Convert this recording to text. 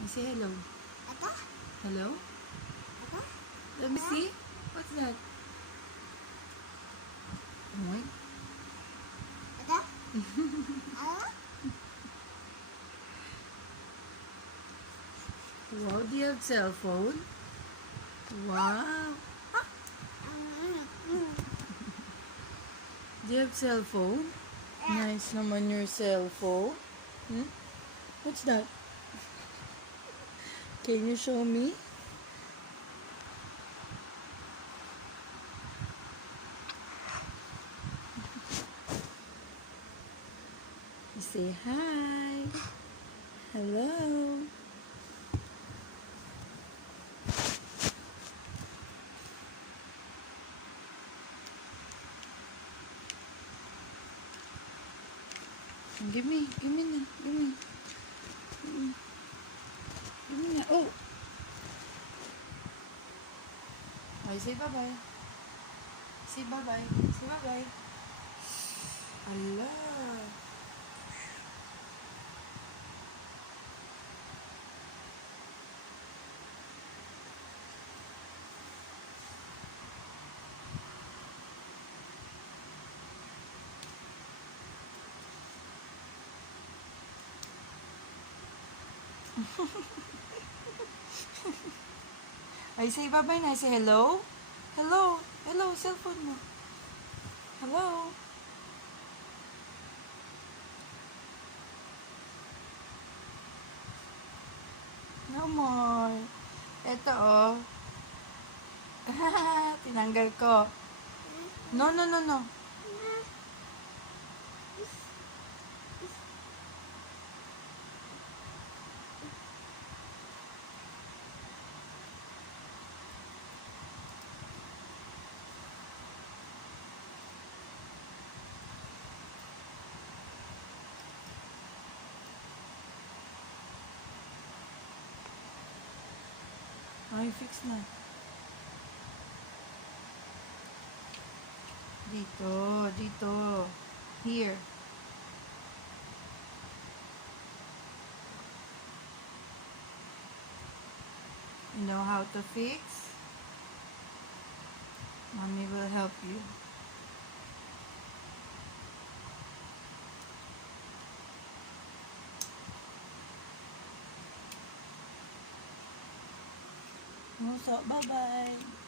You say hello. Ito? Hello? Ito? Let me see. What's that? What? Ito? Ano? Wow, do you have cell phone? Wow. Do you have cell phone? Nice naman your cell phone. Hmm? What's that? Can you show me? You say hi. Hello. Give me na, give me. Give me na. Oh! Okay, say bye-bye. Say bye-bye. Say bye-bye. Allah. I say bye-bye na. I say hello. Hello. Hello, cellphone mo. Hello. No more. Ito oh. Tinanggal ko. No, no, no, no. Ay, fix na. Dito, dito. Here. You know how to fix? Mommy will help you. So, bye-bye.